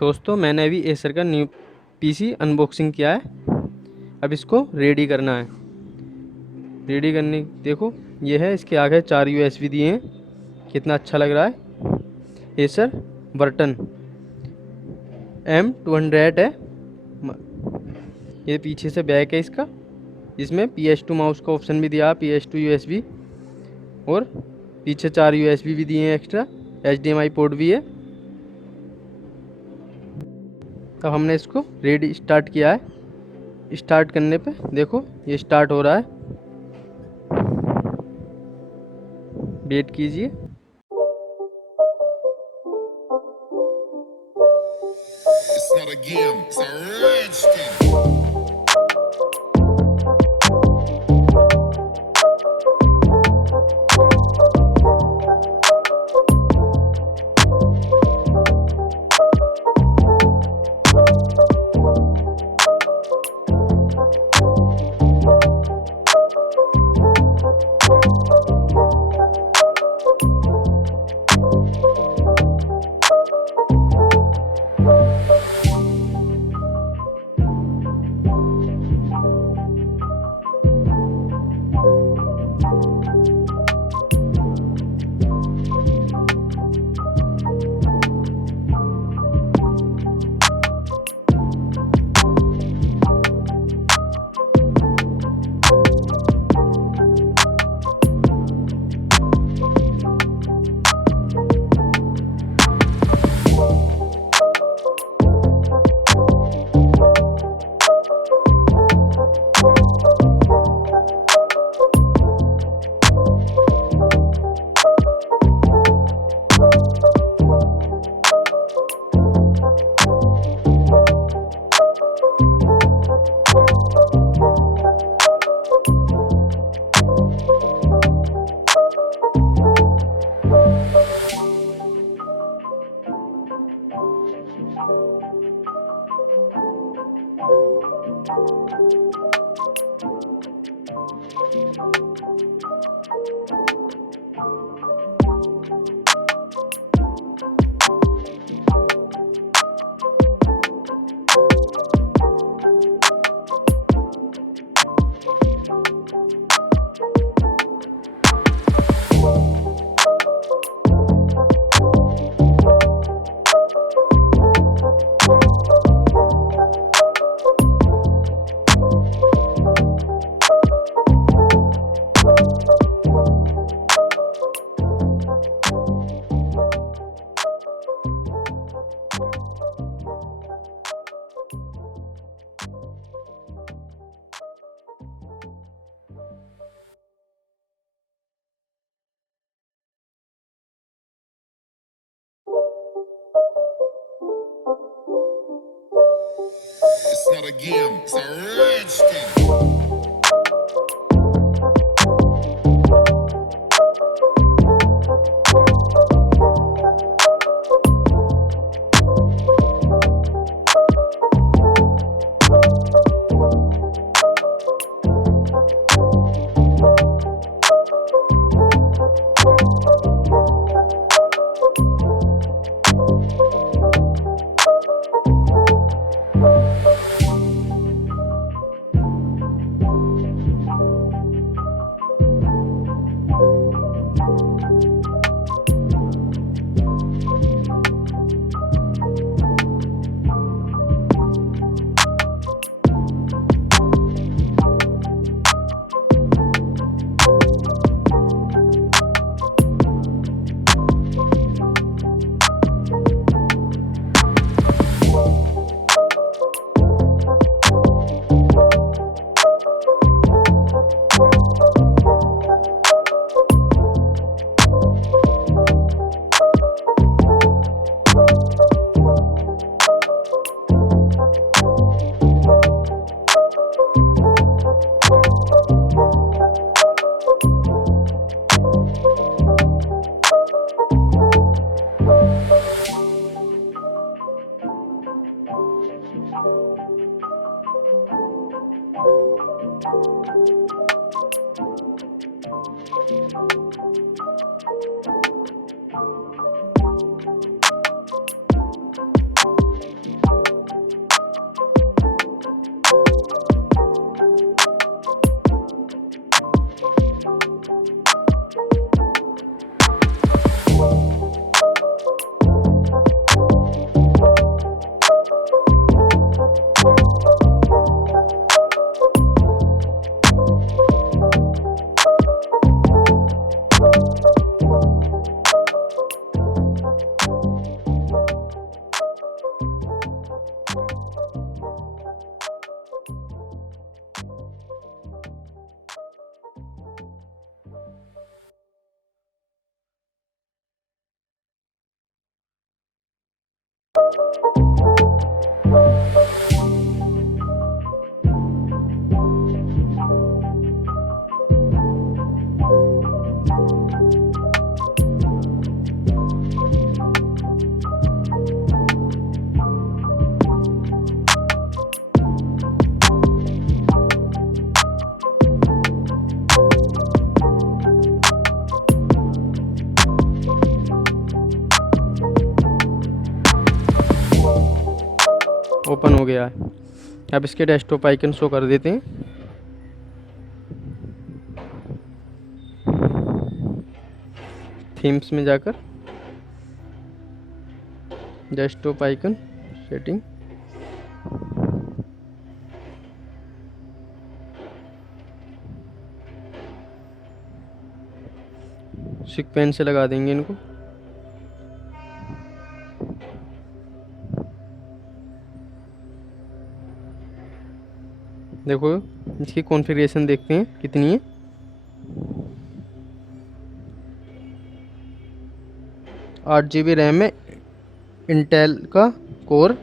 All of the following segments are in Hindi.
दोस्तों मैंने अभी एसर का न्यू पीसी अनबॉक्सिंग किया है। अब इसको रेडी करना है। रेडी करने देखो ये है, इसके आगे 4 यूएसबी दिए हैं। कितना अच्छा लग रहा है। एसर बर्टन M200 है। ये पीछे से बैक है इसका। इसमें PS2 माउस का ऑप्शन भी दिया है, PS2 यूएसबी, और पीछे 4 यूएसबी भी दिए हैं एक्स्ट्रा। HDMI पोर्ट भी है। अब हमने इसको रेडी स्टार्ट किया है। स्टार्ट करने पे देखो ये स्टार्ट हो रहा है। वेट कीजिए। It's not a game, it's a rich thing. It's not a game, it's a rich thing. Open हो गया है। अब इसके डेस्कटॉप आइकन शो कर देते हैं। थीम्स में जाकर डेस्कटॉप आइकन सेटिंग, सिक पेन से लगा देंगे इनको। देखो इसकी कॉन्फ़िगरेशन देखते हैं कितनी है। 8 GB रैम है, इंटेल का कोर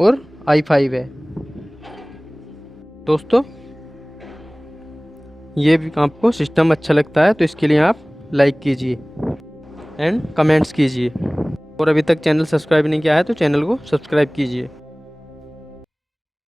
और i5 है। दोस्तों ये भी आपको सिस्टम अच्छा लगता है तो इसके लिए आप लाइक कीजिए एंड कमेंट्स कीजिए, और अभी तक चैनल सब्सक्राइब नहीं किया है तो चैनल को सब्सक्राइब कीजिए।